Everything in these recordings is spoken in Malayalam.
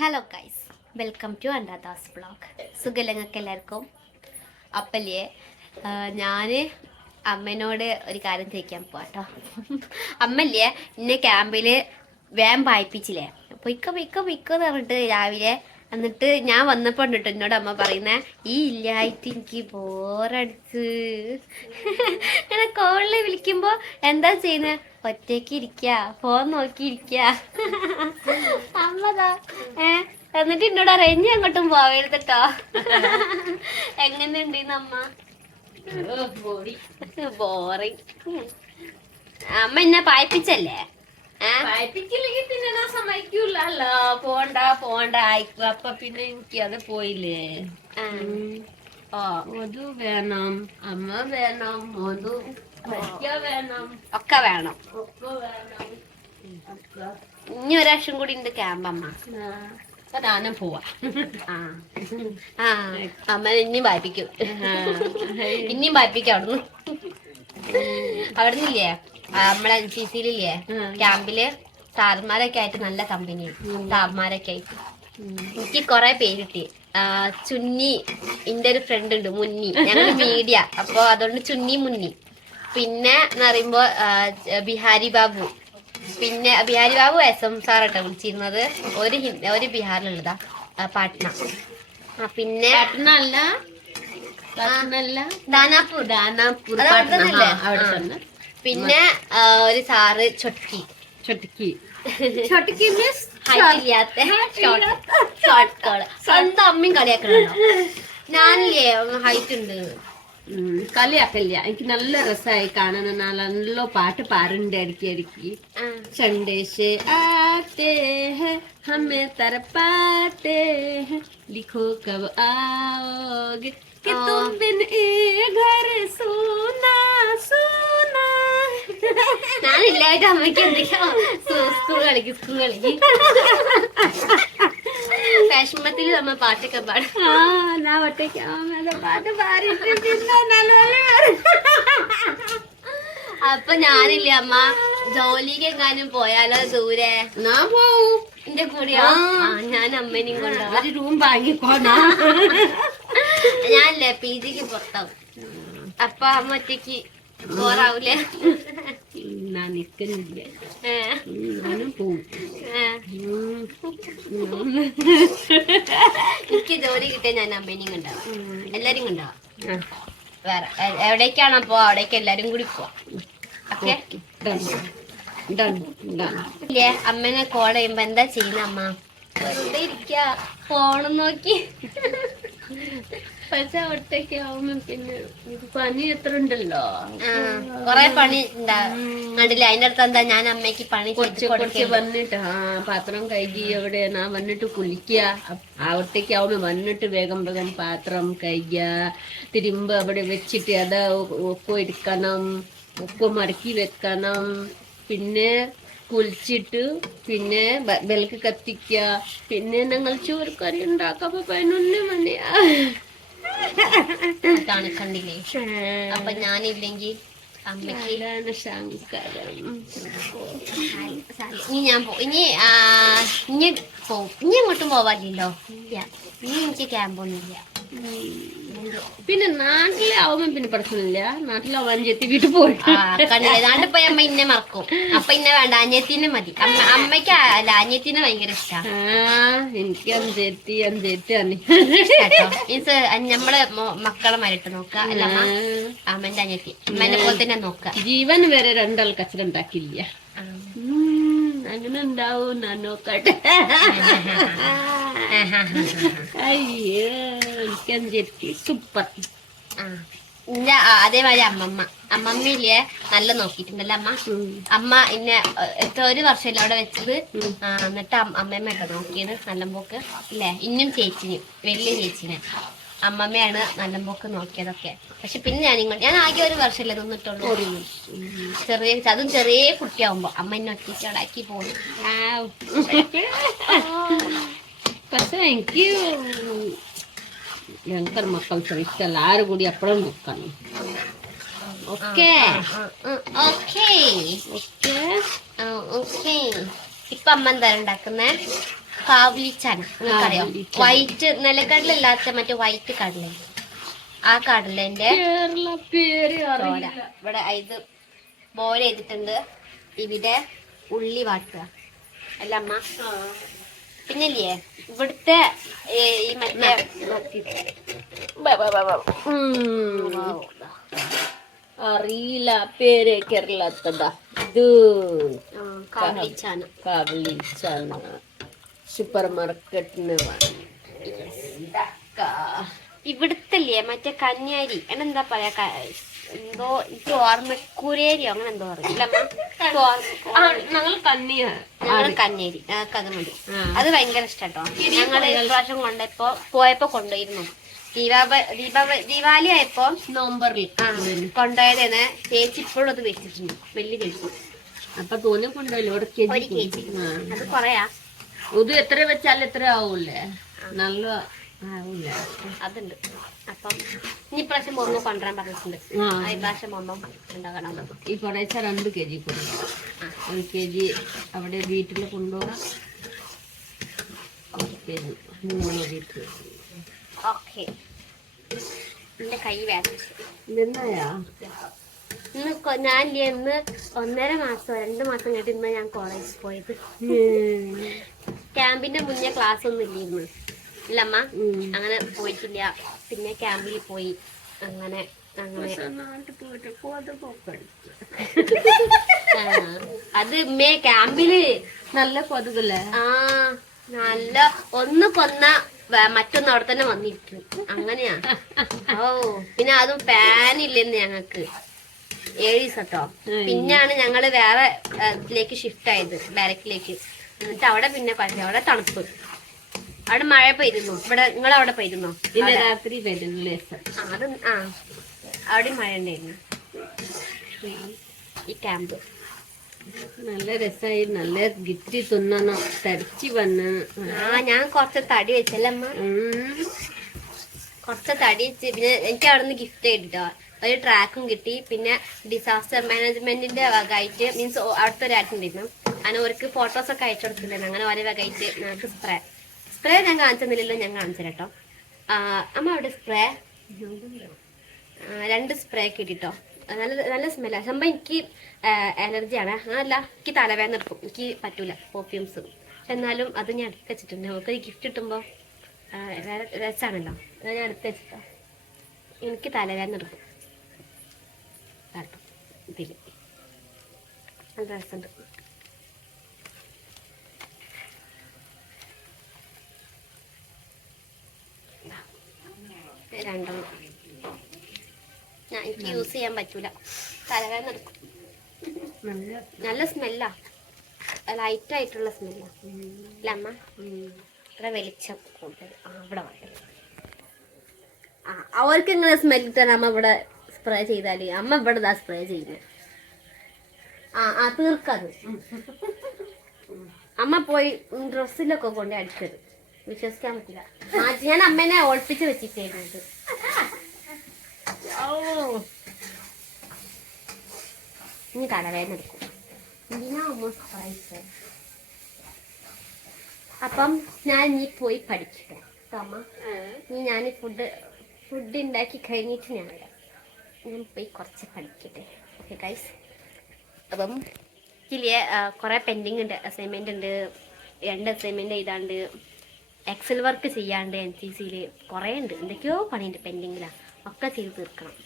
ഹലോ ഗൈസ് വെൽക്കം ടു അൻഡാദാസ് ബ്ലോഗ് സുഖലങ്ങൾക്ക് എല്ലാവർക്കും അപ്പല്ലേ ഞാൻ അമ്മേനോട് ഒരു കാര്യം ചോദിക്കാൻ പോവാട്ടോ അമ്മല്ലേ എന്നെ ക്യാമ്പിൽ വേം പായിപ്പിച്ചില്ലേ പൊയ്ക്കോ പൊയ്ക്കോ പൊയ്ക്കോ എന്ന് പറഞ്ഞിട്ട് രാവിലെ എന്നിട്ട് ഞാൻ വന്നപ്പോൾ ഉണ്ടിട്ട് ട്ടോ എന്നോട് അമ്മ പറയുന്നേ ഈ ഇല്ലായിട്ട് എനിക്ക് ബോറടിച്ച് ഇങ്ങനെ കോളിൽ വിളിക്കുമ്പോൾ എന്താ ചെയ്യുന്നത് ഒറ്റയ്ക്ക് ഇരിക്ക ഫോൺ നോക്കി അമ്മതാ. ഏ എന്നിട്ട് എന്നോട് ഇനി അങ്ങോട്ടും പോവരുത് കേട്ടോ എങ്ങനെയുണ്ട് അമ്മ? ബോറിങ്. അമ്മ എന്നെ പായിപ്പിച്ചല്ലേ? പിന്നെ ഞാൻ സമ്മതിക്കൂലല്ലോ. പോണ്ട പോണ്ട ആയിക്കോ. അപ്പൊ പിന്നെ എനിക്ക് അത് പോയില്ലേ? ആ. ആ മധു വേണം. അമ്മ വേണം. മധു വേണം ഒക്കെ വേണം. ഇനി ഒരാഴ്ച കൂടി ഉണ്ട് ക്യാമ്പമ്മ ഞാനും പോവാ. ആ. അമ്മ ഇനിയും വായിപ്പിക്കും. ഇനിയും വായിപ്പിക്കും അവിടുന്ന്. അവിടുന്നില്ലേ? ഇല്ലേ നമ്മളെ എൻ സി സിയിലില്ലേ. ക്യാമ്പിൽ സാർമാരൊക്കെ ആയിട്ട് നല്ല കമ്പനി സാർമാരൊക്കെ ആയിട്ട്. എനിക്ക് കൊറേ പേര് കിട്ടി. ചുന്നി എന്റെ ഒരു ഫ്രണ്ട് ഉണ്ട് മുന്നി. ഞങ്ങൾ മീഡിയ അപ്പൊ അതുകൊണ്ട് ചുന്നി മുന്നി. പിന്നെ എന്ന് പറയുമ്പോ ബിഹാരി ബാബു. പിന്നെ Bihari Babu S M sir ആട്ടോ വിളിച്ചിരുന്നത്. ഒരു ഹിന്ദി ഒരു ബീഹാറിലുള്ളതാ പാട്ന. ആ, പിന്നെ അല്ല ദാനാപൂർ. ദാനാപൂർ പിന്നെ ഒരു സാറ് ചൊട്ടി ചൊട്ടിക്ക് ചൊട്ടിക്ക് മീൻസ് ഹൈറ്റ് ഇല്ലാത്ത ഷോർട്ട്. Short call. സ്വന്തം അമ്മയും കളിയാക്കണല്ലോ ഞാനില്ലേ ഹൈറ്റ് ഉണ്ട്. കളിയാക്കില്ല എനിക്ക് നല്ല രസമായി കാണാൻ നല്ല പാട്ട് പാടുന്നുണ്ട് ഇടയ്ക്ക് ഇടയ്ക്ക് ആ. संडे से आते हैं हमें तरपाते हैं लिखो कब आओगे कि हाँ। तुम बिन ये घर सोना सोना ഞാനില്ലായിട്ട് അമ്മയ്ക്ക് എന്തൊക്കെയോ സ്കൂൾ കളിക്കും സ്കൂൾ കളിക്കും വിഷമത്തിൽ നമ്മ പാട്ടൊക്കെ പാടും. ആ നാ ഒറ്റയ്ക്ക്. പാട്ട് പാടിയിട്ട് പിന്നെ നല്ല അപ്പൊ ഞാനില്ലേ അമ്മ ജോലിക്ക് എങ്ങാനും പോയാലോ ദൂരെ? നാ പോവും. എന്റെ കൂടെയാ? ഞാൻ അമ്മേനെയും കൊണ്ടുപോവാ ഒരു റൂം വാങ്ങിക്കോണാ? ഞാനില്ലേ പി ജിക്ക് പുറത്താവും. അപ്പൊ അമ്മ ഒറ്റയ്ക്ക് ബോറാവൂലേ? ഏ, ഞാനും പോവും. എനിക്ക് ജോലി കിട്ടിയ ഞാൻ അമ്മേനെയും കണ്ടാവും. എല്ലാരും കണ്ടാവും. വേറെ. എവിടേക്കാണോ പോവാ അവിടേക്ക് എല്ലാരും കൂടി പോവാം. ഓക്കെ. ഇല്ലേ? അമ്മനെ കോൾ ചെയ്യുമ്പോ എന്താ ചെയ്യുന്ന അമ്മ? വെറുതെ ഇരിക്ക. ഫോണും നോക്കി. പക്ഷെ അവിടത്തേക്ക് ആവുമ്പോ പിന്നെ പനി എത്ര ഉണ്ടല്ലോ. കൊറേ പണി ഉണ്ടാ കണ്ടില്ലേ? അതിന്റെ അടുത്ത് എന്താ ഞാൻ അമ്മയ്ക്ക് പണി കുറച്ച് കുറച്ച് വന്നിട്ട് ആ പാത്രം കഴുകി അവിടെ ഞാൻ വന്നിട്ട് കുളിക്കുക അവിടത്തേക്ക് ആവുമ്പോ വന്നിട്ട് വേഗം വേഗം പാത്രം കഴുകുക തിരുമ്പ് അവിടെ വെച്ചിട്ട് അത് ഒപ്പം എടുക്കണം ഒപ്പം മടക്കി വെക്കണം. പിന്നെ കുളിച്ചിട്ട് പിന്നെ വിലക്ക് കത്തിക്ക കത്തിക്കുക പിന്നെ ഞങ്ങൾ ചോറ് കറി ഉണ്ടാക്കാൻ പതിനൊന്ന് മണിയാ. അതാണ് കണ്ടില്ലേ അപ്പൊ ഞാനില്ലെങ്കിൽ ഇനി ഞാൻ ഇനി ഇനി പോവും ഇനി എങ്ങോട്ടും പോവാനില്ലല്ലോ ഇല്ല. ഇനി എനിക്ക് ക്യാമ്പൊന്നുമില്ല പിന്നെ നാട്ടിലെ ആവുമ്പോ പിന്നെ പ്രശ്നമില്ല. നാട്ടിലാവുമ്പോ അഞ്ചെത്തി വീട്ടിൽ പോയിട്ട് നാട്ടിൽ പോയി അമ്മ ഇന്നെ മറക്കും. അപ്പൊ ഇന്നെ വേണ്ട അഞ്ചെത്തിനെ മതി. അമ്മ അമ്മയ്ക്ക് അല്ല അനിയത്തിനെ ഭയങ്കര ഇഷ്ടമാണ് ആ എനിക്ക് അഞ്ചെത്തി അഞ്ചെത്തി മീൻസ് നമ്മൾ മക്കളെ മരട്ട് നോക്ക. അല്ല അമ്മ അമ്മന്റെ അനിയത്തി. അമ്മേനെ പോലെ തന്നെ നോക്ക. ജീവൻ വരെ രണ്ടാൾ കച്ചറ ഉണ്ടാക്കില്ല. അങ്ങനെ ഉണ്ടാവും ഞാൻ നോക്കട്ടെ. അയ്യോ. എനിക്ക് അഞ്ചെത്തി സൂപ്പർ ആ, അതേമാതിരി അമ്മമ്മ. അമ്മമ്മയില്ലേ നല്ല നോക്കിയിട്ടുണ്ടല്ലേ അമ്മ? അമ്മ ഇന്നെ ഏഹ്, എത്ര ഒരു വർഷമല്ല അവിടെ വെച്ചത്? എന്നിട്ട് അമ്മമ്മയൊക്കെ നോക്കിയത് നല്ലമ്പോക്ക് അല്ലേ ഇന്നും ചേച്ചിന് വലിയ ചേച്ചിനെ. അമ്മമ്മയാണ് നല്ലമ്പോക്ക് നോക്കിയതൊക്കെ. പക്ഷെ പിന്നെ ഞാൻ ഇങ്ങോട്ട് ഞാൻ ആകെ ഒരു വർഷമല്ലേ നിന്നിട്ടുള്ളൂ. ചെറിയ അതും ചെറിയ കുട്ടിയാവുമ്പോ. അമ്മ എന്നെ ഒറ്റച്ചോടാക്കി പോകും പക്ഷെ എനിക്ക് ഞങ്ങൾക്ക് മക്കൾക്ക് ഇഷ്ടമല്ല. ആരും കൂടി എപ്പോഴും നിൽക്കണം ഓക്കെ? ഓക്കേ? ഓക്കെ? ഓക്കേ. ഇപ്പൊ അമ്മ എന്താ ഉണ്ടാക്കുന്നേ? കാവ്ലിച്ചാന നിങ്ങൾക്കറിയോ? വൈറ്റ് നിലക്കടല വൈറ്റ് നിലക്കടലില്ലാത്ത മറ്റേ വൈറ്റ് കടല. ആ കടലന്റെ കേരള പേര് അറിയില്ല. ഇവിടെ ഇത് ബോയിൽ ചെയ്തിട്ടുണ്ട്. ഇവിടെ ഉള്ളി വാട്ടുക. അല്ല അമ്മ? പിന്നില്ലേ? ഇവിടുത്തെ ഈ മറ്റേ. അറിയില്ല പേര് കേരളത്തതാ ഇത്. കാവ്ലിച്ചാന. കാവലി ചന സൂപ്പർ മാർക്കറ്റിന് ഇവിടുത്തെ മറ്റേ കന്യാരി. എന്നെന്താ പറയാ എന്തോ എനിക്ക് ഓർമ്മ കുരേരിയോ അങ്ങനെ എന്തോ ഞങ്ങൾ കന്നേരി. ഞങ്ങൾക്ക് അത് മതി. അത് ഭയങ്കര ഇഷ്ടാട്ടോ. ഞങ്ങൾ പ്രാവശ്യം കൊണ്ടപ്പോ പോയപ്പോ കൊണ്ടുപോയിരുന്നു. ദീപാവ ദീപാവ ദീപാവലി ആയപ്പോ നവംബറിൽ കൊണ്ടുപോയതേന്ന്. ചേച്ചി ഇപ്പോഴും അത് വെച്ചിട്ടുണ്ട്. വലിയ ചേച്ചി. അപ്പൊ തോന്നി കൊണ്ടുപോയില്ല? ഒരു കെ ജി അത് കൊറയാ. ഇത് എത്ര വെച്ചാൽ എത്ര ആവൂലേ നല്ല അതുണ്ട്. അപ്പം ഇനി പ്രാവശ്യം പോകുമ്പോ കൊണ്ടുവരാൻ പറഞ്ഞിട്ടുണ്ട്. ഇപ്രാവശ്യം പോകുമ്പോ ഉണ്ടാക്കണം ഈ കുറേച്ച രണ്ട് കെ ജി കൊണ്ടുപോകാം ഒരു കെ ജി അവിടെ വീട്ടിൽ കൊണ്ടുപോകാം. ഒരു കെ ജി മൂന്ന് വീട്ടിൽ ഓക്കെ. എന്റെ കൈ വേദന ഇന്ന് ഞാൻ ഇന്ന് ഒന്നര മാസം രണ്ട് മാസം കഴിഞ്ഞിട്ട് ഇന്ന് ഞാൻ കോളേജിൽ പോയത്. ക്യാമ്പിന്റെ മുന്നേ ക്ലാസ് ഒന്നും ഇല്ലായിരുന്നു ഇല്ലമ്മ. അങ്ങനെ പോയിട്ടില്ല. പിന്നെ ക്യാമ്പിൽ പോയി. അങ്ങനെ അങ്ങനെ. അത് മേ ക്യാമ്പിൽ. നല്ല കൊതുകല്ലേ ആ നല്ല ഒന്ന് കൊന്ന മറ്റൊന്ന് അവിടെ തന്നെ വന്നിരിക്കും. അങ്ങനെയാ. ഓ പിന്നെ അതും ഫാനില്ലെന്ന് ഞങ്ങക്ക് ഏഴ് ദിവസം കേട്ടോ പിന്നാണ് ഞങ്ങൾ വേറെ ഇതിലേക്ക് ഷിഫ്റ്റ് ആയത്. ബാരക്കിലേക്ക് എന്നിട്ട് അവിടെ പിന്നെ കുഴപ്പം അവിടെ തണുപ്പ്. അവിടെ മഴ പെയ്തിരുന്നു ഇവിടെ നിങ്ങൾ അവിടെ പെയ്തിരുന്നോ ഇന്ന് രാത്രി ആ, അത് ആ. അവിടെ മഴ ഉണ്ടായിരുന്നു. ഈ ക്യാമ്പ്. നല്ല രസമായി നല്ല ഗിറ്റി തിന്നണം തടിച്ചു വന്ന്. ആ ഞാൻ കുറച്ച് തടി വെച്ചല്ലമ്മ. കുറച്ച് തടി വെച്ച് പിന്നെ എനിക്ക് അവിടെ നിന്ന് ഗിഫ്റ്റ് ചെയ്തിട്ടോ ഒരു ട്രാക്കും കിട്ടി. പിന്നെ ഡിസാസ്റ്റർ മാനേജ്മെന്റിന്റെ വകായിട്ട് മീൻസ് അവിടുത്തെ ഒരു ആക്ട് ഉണ്ടായിരുന്നു. അങ്ങനെ അവർക്ക് ഫോട്ടോസ് ഒക്കെ അയച്ചു കൊടുത്തിട്ടുണ്ടായിരുന്നു. അങ്ങനെ ഓരോ വകായിട്ട് നമുക്ക് സ്പ്രേ സ്പ്രേ ഞാൻ കാണിച്ചെന്നില്ലല്ലോ ഞാൻ കാണിച്ചു കേട്ടോ അമ്മ അവിടെ സ്പ്രേ രണ്ട് സ്പ്രേ ഒക്കെ ഇട്ടിട്ടോ. നല്ല നല്ല സ്മെല്ലാണ് സംഭവം എനിക്ക് അലർജിയാണ് അങ്ങനല്ല എനിക്ക് തലവേദന എടുക്കും. എനിക്ക് പറ്റൂല പെർഫ്യൂംസ് എന്നാലും അത് ഞാൻ എടുത്ത് വെച്ചിട്ടുണ്ട്. നമുക്ക് ഗിഫ്റ്റ് കിട്ടുമ്പോൾ രസമാണല്ലോ അത് ഞാൻ എടുത്ത് വെച്ചിട്ടോ. എനിക്ക് തലവേദന എടുക്കും. ഇതിൽ നല്ല രസമുണ്ട്. രണ്ടെണ്ണം. ഞാൻ എനിക്ക് യൂസ് ചെയ്യാൻ പറ്റൂല. തലവേദന എടുക്കും നല്ല സ്മെല്ലാ ലൈറ്റ് ആയിട്ടുള്ള സ്മെല്ലാ അല്ല അമ്മ. ഇവിടെ വെളിച്ചം കൂടുതൽ. അവിടെ ആ അവർക്ക് ഇങ്ങനെ സ്മെൽ തന്നെ അമ്മ ഇവിടെ സ്പ്രേ ചെയ്താൽ. അമ്മ ഇവിടെ ഇതാ സ്പ്രേ ചെയ്യുന്നത് ആ ആ തീർക്കത്. അമ്മ പോയി ഡ്രസ്സിലൊക്കെ കൊണ്ട് അടിച്ചത് വിശ്വസിക്കാൻ പറ്റില്ല. ഞാൻ അമ്മേനെ ഓൾപ്പിച്ച് വെച്ചിട്ടേക്കുന്നത് ഓ ഇനി തലവേദന എടുക്കും. എന്തിനാ അമ്മ സഹായിച്ചത് അപ്പം ഞാൻ നീ പോയി പഠിച്ചിട്ടേ ട്ടോ അമ്മ. നീ ഞാൻ ഫുഡ് ഫുഡ് ഉണ്ടാക്കി കഴിഞ്ഞിട്ട് ഞാൻ വരാം. ഞാൻ പോയി കുറച്ച് പഠിക്കട്ടെ. ഓക്കെ ഗൈസ് അപ്പം ഇതിൽ കുറേ പെൻഡിങ് ഉണ്ട് അസൈൻമെന്റ് ഉണ്ട് രണ്ട് അസൈൻമെന്റ് എഴുതാണ്ട് എക്സൽ വർക്ക് ചെയ്യാണ്ട് എൻ സി സിയിൽ കുറേ ഉണ്ട്. എന്തൊക്കെയോ പണിയുണ്ട് പെൻഡിങ്ങിലാണ് ഒക്കെ ചെയ്ത് തീർക്കണം.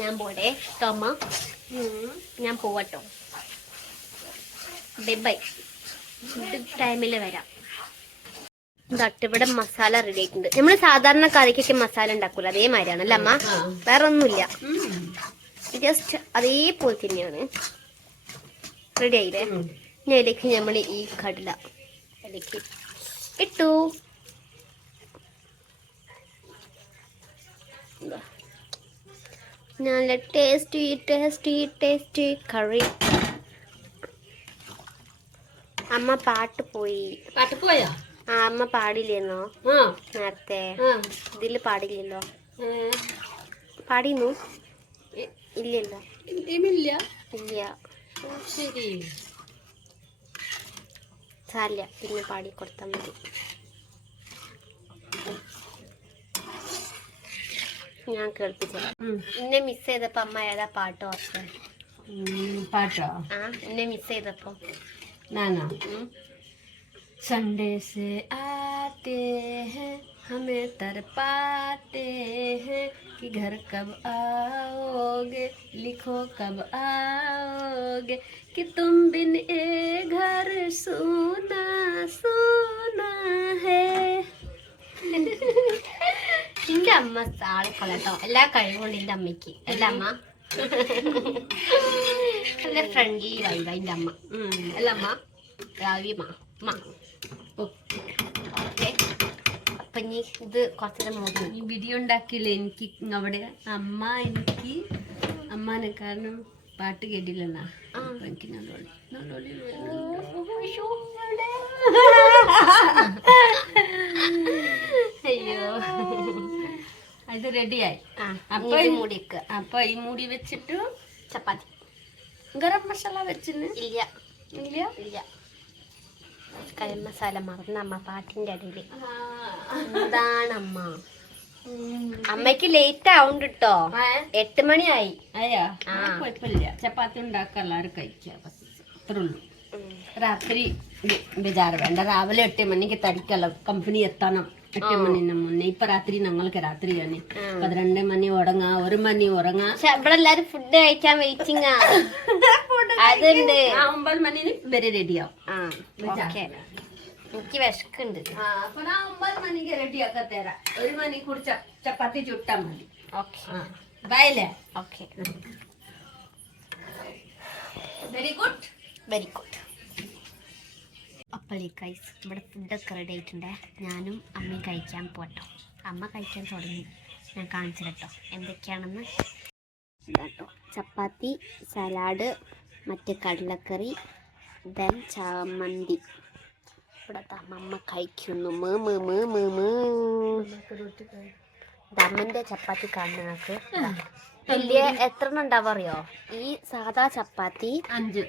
ഞാൻ പോട്ടെ. ടോമ ഞാൻ പോവട്ടോ. ബൈ ബൈ ടൈമിൽ വരാം. ഇവിടെ മസാല റെഡി ആയിട്ടുണ്ട്. നമ്മൾ സാധാരണ കറിക്കൊക്കെ മസാല ഉണ്ടാക്കൂല? അതേമാതിരിയാണ് അല്ലേ അമ്മ. വേറെ ഒന്നുമില്ല ജസ്റ്റ് അതേപോലെ തന്നെയാണ്. റെഡി ആയില്ലേ. ഇനി അതിലേക്ക് നമ്മൾ ഈ കടല അതിലേക്ക് ഇട്ടു. നല്ല ടേസ്റ്റി ടേസ്റ്റി ടേസ്റ്റി കറി അമ്മ പാട്ട് പോയി. പാട്ട് പോയാ? ആ അമ്മ പാടില്ലേന്നോ? നേരത്തെ. ഇതിൽ പാടില്ലല്ലോ പാടിന്നു? ഇല്ലല്ലോ. ഇതിനില്ല ഇല്ല. ശരി. സാരില്ല പിന്നെ പാടി കൊടുത്താൽ മതി ഞാൻ കേൾപ്പിച്ചു എന്നെ മിസ് ചെയ്തപ്പോ അമ്മ ഏതാ പാട്ട് ഓർത്തേ പാട്ടോ ആ എന്നെ മിസ് ചെയ്തപ്പോ നാനോ സൺഡേ സേ ആത്തേ ഹമേ തർ പാത്തേ कि घर कब आओगे लिखो कब आओगे कि तुम बिन ए घर सोना सोना है എന്റെ അമ്മ ആളിക്കൊള്ളട്ടോ എല്ലാ കഴിവുണ്ട് എന്റെ അമ്മയ്ക്ക് അല്ല അമ്മ നല്ല ഫ്രണ്ട്ലി വൈബ എന്റെ അമ്മ അല്ല അമ്മ രാവിമ അമ്മ ഓക്കെ അപ്പൊ ഇനി ഇത് കുറച്ചേരം നോക്കി. ഈ വീഡിയോ ഉണ്ടാക്കിയില്ല? എനിക്ക് അവിടെ അമ്മ എനിക്ക് അമ്മാനെ കാരണം പാട്ട് കേട്ടില്ലെന്നാ. അത് എനിക്ക് നല്ലോണം വരുന്നുണ്ട്. അയ്യോ. ഇത് റെഡിയായി അപ്പൊ ഈ ഇനി- മൂടി വെക്കുക അപ്പൊ ഈ മൂടി വെച്ചിട്ട് ചപ്പാത്തി. ഗരം മസാല വെച്ചിന്? ഇല്ല. ഇല്ല? ഇല്ല. കരം മസാല മറന്ന അമ്മ പാട്ടിന്റെ അടിയിൽ എന്താണമ്മ? അമ്മയ്ക്ക് ലേറ്റ് ആവും കേട്ടോ എട്ട് മണിയായി. അയ്യോ. കുഴപ്പമില്ല. ചപ്പാത്തി ഉണ്ടാക്കുക എല്ലാവരും കഴിക്കുക അത്രേ ഉള്ളൂ. രാത്രി വിചാരം ബേജാറ് വേണ്ട. രാവിലെ എട്ട് മണിക്ക് തടിക്കല്ല കമ്പനി എത്തണം. എട്ട് മണിന്റെ മുന്നേ. ഇപ്പൊ രാത്രി ഞങ്ങൾക്ക് രാത്രി തന്നെ. പന്ത്രണ്ട് മണി ഉറങ്ങാ ഒരു മണി ഉറങ്ങാ. പക്ഷെ ഇവിടെ എല്ലാരും ഫുഡ് കഴിക്കാൻ വെയിറ്റിംഗ് അതുണ്ട് ഒമ്പത് മണിന് വരെ റെഡിയാവും എനിക്ക് വിശക്കുണ്ട്. അപ്പൊ ഞാൻ ഒമ്പത് മണിക്ക് റെഡിയാക്കി തരാം. ഒരു മണി കൂടി ചപ്പാത്തി ചുട്ടാ മതി. ബായില്ലേ okay. Very good very good ഈ കൈസ് ഇവിടെ ഫുഡൊക്കെ റെഡി ആയിട്ടുണ്ട്. ഞാനും അമ്മയും കഴിക്കാൻ പോട്ടോ അമ്മ കഴിക്കാൻ തുടങ്ങി. ഞാൻ കാണിച്ചു കേട്ടോ എന്തൊക്കെയാണെന്ന്. കേട്ടോ ചപ്പാത്തി സലാഡ് മറ്റേ കടലക്കറി ദെൻ ചമ്മന്തി. ഇവിടുത്തെ അമ്മമ്മ അമ്മ കഴിക്കുന്നു. മേ മേ മേ മേ മേ. ദമ്മന്റെ ചപ്പാത്തി കാണുന്നങ്ങൾക്ക് വലിയ എത്ര എണ്ണം ഉണ്ടാവും അറിയോ? ഈ സാധാ ചപ്പാത്തി അഞ്ച്.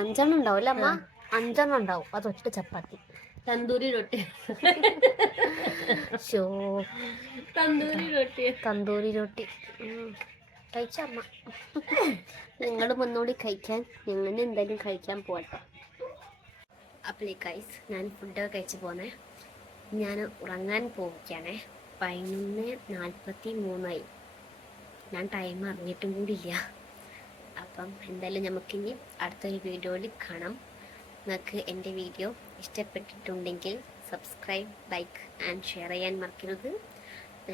അഞ്ചെണ്ണം ഉണ്ടാവും അല്ലേ അമ്മ? അഞ്ചെണ്ണം ഉണ്ടാവും. അതൊറ്റ ചപ്പാത്തി. തന്തൂരി റൊട്ടി. ഷോ തന്തൂരി റൊട്ടി. തന്തൂരി റൊട്ടി. കഴിച്ചമ്മ നിങ്ങൾ മുന്നോടി കഴിക്കാൻ ഞങ്ങൾ എന്തായാലും കഴിക്കാൻ പോകട്ടെ അപ്പോൾ കൈസ് ഞാൻ ഫുഡൊക്കെ കഴിച്ച് പോന്നേ. ഞാൻ ഉറങ്ങാൻ പോവുകയാണ്. പതിനൊന്ന് നാൽപ്പത്തി മൂന്നായി ഞാൻ ടൈം അറിഞ്ഞിട്ടും കൂടിയില്ല. അപ്പം എന്തായാലും നമുക്കിനി അടുത്തൊരു വീഡിയോയിൽ കാണാം. നിങ്ങൾക്ക് എന്റെ വീഡിയോ ഇഷ്ടപ്പെട്ടിട്ടുണ്ടെങ്കിൽ സബ്സ്ക്രൈബ് ലൈക്ക് ആൻഡ് ഷെയർ ചെയ്യാൻ മറക്കരുത്.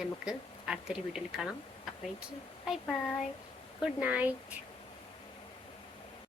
നമുക്ക് അടുത്തൊരു വീഡിയോയിൽ കാണാം. അപ്പോഴേക്കും ബൈ ബൈ ഗുഡ് നൈറ്റ്